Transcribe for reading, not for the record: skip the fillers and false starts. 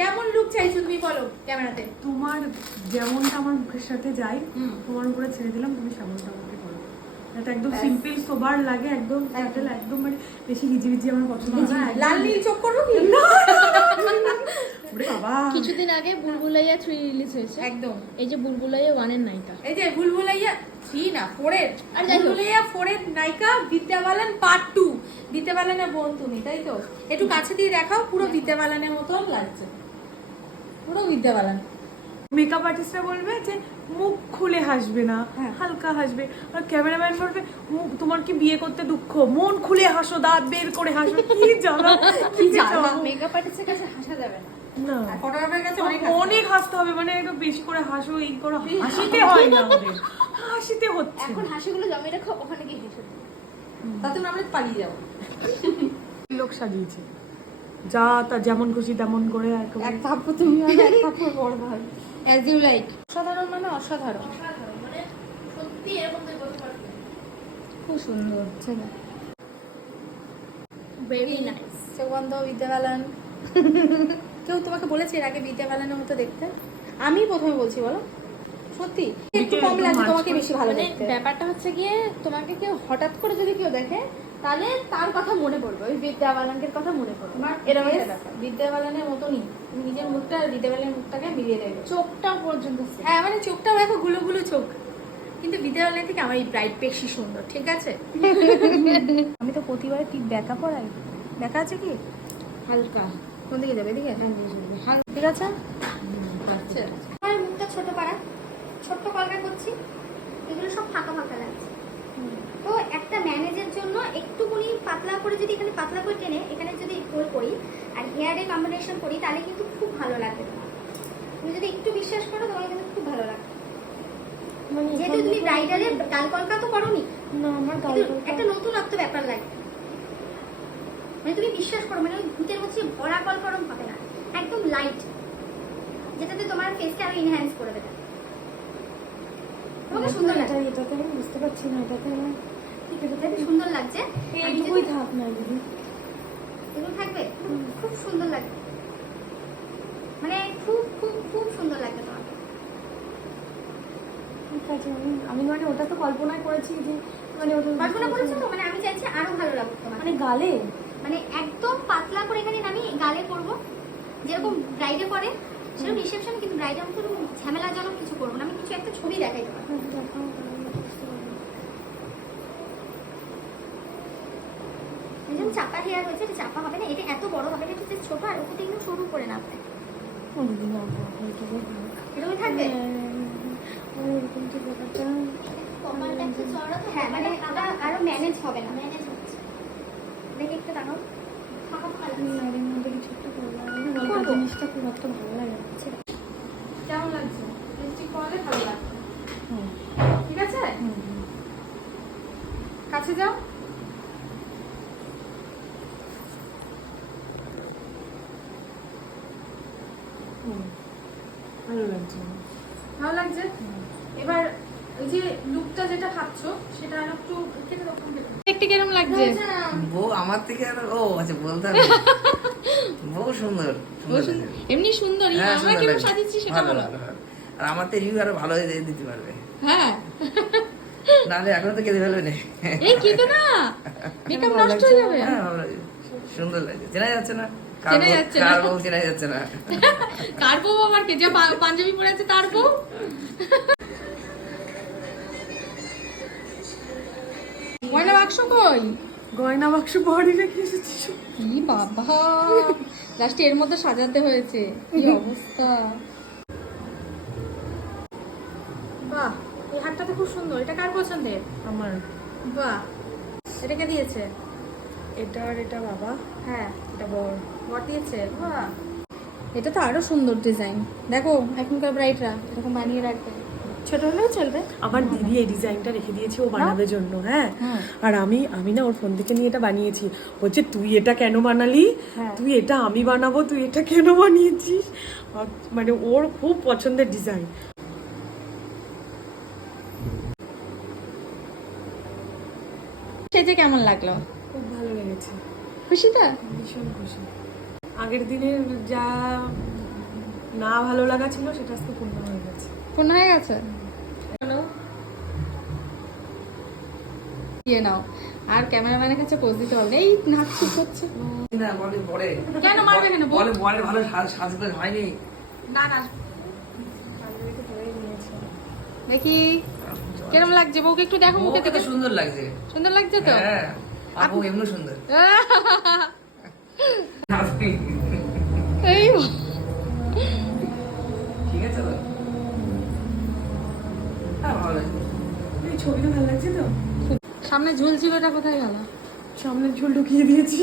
কেমন লুক চাইছো তুমি বলো ক্যামেরাতে? তোমার যেমনটা আমার মুখের সাথে যায় তোমার উপরে ছেড়ে দিলাম, তুমি সেমনটা আমাকে করো। এটা একদম সিম্পল সোবার লাগে, একদম স্যাটেল, একদম মানে বেশি হিজিবিজি আমার পছন্দ না। লাল নীল চোখ করবো কি? ওরে বাবা, কিছুদিন আগে বুলবুলাইয়া 3 রিলিজ হয়েছে। একদম। এই যে বুলবুলাইয়া 1 এর নায়িকা, এই যে বুলবুলাইয়া 3 না 4 এর, আর যাই হোক। বুলবুলাইয়া 4 এর নায়িকা বিদ্যা বালান পার্ট 2। বিদ্যা বালানের বোন তুমি, তাই তো? একটু কাছে দিয়ে দেখাও, পুরো বিদ্যা বালানের মতন লাগছে, পুরো বিদ্যা বালান। মেকআপ আর্টিস্টরা বলবে যে মুখ খুলে হাসবে না, হ্যাঁ। হালকা হাসবে, আর ক্যামেরাম্যান বলবে তোমার কি বিয়ে করতে দুঃখ, মন খুলে হাসো, দাঁত বের করে হাসো। কি জ্বালা, কি জ্বালা। মেকআপ আর্টিস্টের কাছে হাসা যাবে না। না, আর ফটোগ্রাফারের কাছে অনেক অনেক হাসতে হবে, মানে একটু বেশি করে হাসো, এই করো, হাসিতে হয় না ওদের, হাসিতে হচ্ছে এখন না। হাসিগুলো জমিয়ে রাখো, ওখানে গিয়ে হেসে দিও। তাতে আমরা পালিয়ে যাবো। লোক সাজিয়েছে, যা তা যেমন খুশি তেমন করে এক একেবারে। থাপ্পড় তুমি আর এক থাপ্পড় বড় ভাই, অ্যাজ ইউ লাইক। অসাধারণ মানে অসাধারণ, মানে সত্যি এরকম তুই বলতে পারবি। খুব সুন্দর। Very nice. সুগন্ধ বিদ্যা বালান। কেউ তোমাকে বলেছে এর আগে বিদ্যা বালানের মতো দেখতে? আমি প্রথমে বলছি, বলো সত্যি একটু কম লাগছে তোমাকে, বেশি ভালো মানে দেখতে। ব্যাপারটা হচ্ছে গিয়ে, তোমাকে কেউ হঠাৎ করে যদি কেউ দেখে, তাহলে তার কথা মনে পড়বে, ওই বিদ্যা বালানকের কথা মনে পড়বে। এরকম ব্যাপার, বিদ্যা বালানের মতনই তুমি নিজের মুখটা আর বিদ্যা বালানের মুখটাকে মিলিয়ে দেবে। চোখটা পর্যন্ত same। হ্যাঁ মানে চোখটাও দেখো গুলো গুলো চোখ, কিন্তু বিদ্যা বালানের থেকে আমার এই ব্রাইট বেশি সুন্দর, ঠিক আছে? আমি তো প্রতিবার টিপ দেখা পড়াই, দেখা আছে কি? হালকা। কোন দিকে যাবে? এদিকে? ঠিক আছে। আচ্ছা আমার মুখটা ছোট পাড়া, ছোট্ট কলকা করছি, এগুলো সব ফাঁকা ফাঁকা লাগছে। তো একটা ম্যানেজের জন্য একটুখানি পাতলা করে, যদি এখানে পাতলা করে টেনে এখানে যদি গোল করি আর হেয়ারে কম্বিনেশন করি, তাহলে কিন্তু খুব ভালো লাগবে তোমার। তুমি যদি একটু বিশ্বাস করো, তোমার কিন্তু খুব ভালো লাগবে। যেহেতু তুমি ব্রাইডালে গাল কলকা তো করোনি, না, আমার কিন্তু একটা নতুনত্ব ব্যাপার লাগে। মানে তুমি বিশ্বাস করো, মানে ওই ভূতের মধ্যে ভরা কলকরম হবে না, একদম লাইট, যেটাতে তোমার ফেসকে আরো ইনহ্যান্স করে দেবে। তোমাকে সুন্দর লাগছে, এটাতে আমি বুঝতে পারছি না, এটাতে আমার ঠিক আছে, এটাতে সুন্দর লাগছে। আর এইটুকুই যদি- থাক না দিদি। এগুলো থাকবে, খুব সুন্দর লাগবে, মানে খুব খুব খুব সুন্দর লাগবে তোমাকে। ঠিক আছে, আমি মানে ওটা তো কল্পনাই করেছি যে, মানে ওটা কল্পনা করেছো তো, মানে আমি চাইছি আরো ভালো লাগবে তোমার, মানে গালে মানে একদম পাতলা করে এখানে আমি গালে করবো, যেরকম ব্রাইডে করে সেরকম রিসেপশন, কিন্তু ব্রাইডে আমি কোনো ঝামেলাজনক কিছু করবো না, আমি কিছু একটা ছবি দেখাই তোমার। যেমন চাপা হেয়ার হয়েছে, এটা চাপা হবে না, এটা এত বড় হবে না, এটা just ছোট, আর ওপর একটু সরু করে না আপনি এরকম থাকবে। হ্যাঁ মানে আবার আরো ম্যানেজ হবে না, ম্যানেজ হচ্ছে, দেখে একটু তাকাও, ফাঁকা ফাঁকা লাগছে। জিনিসটা খুব একটা ভালো লাগে। কেমন লাগছে? লিপস্টিক পরালে ভালো লাগছে, ঠিক আছে? কাছে যাও। ভালো লাগছে। ভালো লাগছে। এবার ওই যে লুকটা যেটা খাচ্ছ সেটা আর একটু কেটে দাও, দেখতে কেমন লাগছে? বউ আমার থেকে আরো, ও আচ্ছা বলতে হবে। বউ সুন্দর, সুন্দর লাগছে। এমনি সুন্দরই, হ্যাঁ, আমরা সুন্দর কেমন লাগছে। সাজিয়েছি সেটা ভালো, বলো। ভালো, ভালো। আর আমার তো রিভিউ আরো ভালো দিতে পারবে, হ্যাঁ নাহলে এখনো তো কেঁদে ফেলবে না। এই কেঁদো না, মেকআপ নষ্ট হয়ে যাবে। হ্যাঁ, ভালো লাগছে, সুন্দর লাগছে। চেনা যাচ্ছে না, চেনা যাচ্ছে না। কার বউ চেনা যাচ্ছে না। কার বউ আবার কে? যে পাঞ্জাবি পরে আছে তার বউ? ময়না বাক্স কই? গয়না বাক্স বড়ি রেখে এসেছি। কি বাবা, লাস্টে এর মধ্যে সাজাতে হয়েছে, কি অবস্থা। বাহ, এই হারটা তো খুব সুন্দর, এটা কার পছন্দের? আমার বাহ, এটা কে দিয়েছে? এটা আর এটা বাবা, হ্যাঁ, এটা বর। বর দিয়েছে। বাহ, এটা তো আরো সুন্দর ডিজাইন। দেখো এখনকার ব্রাইডরা এরকম বানিয়ে রাখবে, ছোট হলেও চলবে। আমার দিদি এই ডিজাইনটা রেখে দিয়েছে ও বানাবে জন্য, হ্যাঁ। হ্যাঁ। আর আমি না ওর ফোন থেকে নিয়ে এটা বানিয়েছি। বলছে তুই এটা কেন বানালি, হ্যাঁ। তুই এটা আমি বানাবো, তুই এটা কেন বানিয়েছিস। আর মানে ওর খুব পছন্দের ডিজাইন। সেজে কেমন লাগলো? খুব ভালো লেগেছে, খুশি তো? ভীষণ খুশি। আগের দিনের যা না ভালো লাগা ছিল সেটা আজকে পূর্ণ হয়ে গেছে। পূর্ণ হয়ে গেছে। দিয়ে নাও, আর ক্যামেরাম্যানের কাছে পোজ দিতে পারবে। এই নাচ ঠিক হচ্ছে। না বলে পরে কেন মারবে কেন? বলে বলে ভালো সাজবে হয়নি। না না, পাঞ্জাবিতে ধরে নিয়েছে। দেখি কিরম লাগছে, বউকে একটু দেখো মুখে ওকে তো থেকে। সুন্দর লাগছে। সুন্দর লাগছে তো? হ্যাঁ আপু এমনি সুন্দর। এই ঠিক আছে তো? হ্যাঁ ভালো লাগছে। এই ছবিটা ভালো লাগছে তো? সামনে ঝুল ছিল, ওটা কোথায় গেল? সামনে ঝুল ঢুকিয়ে দিয়েছি।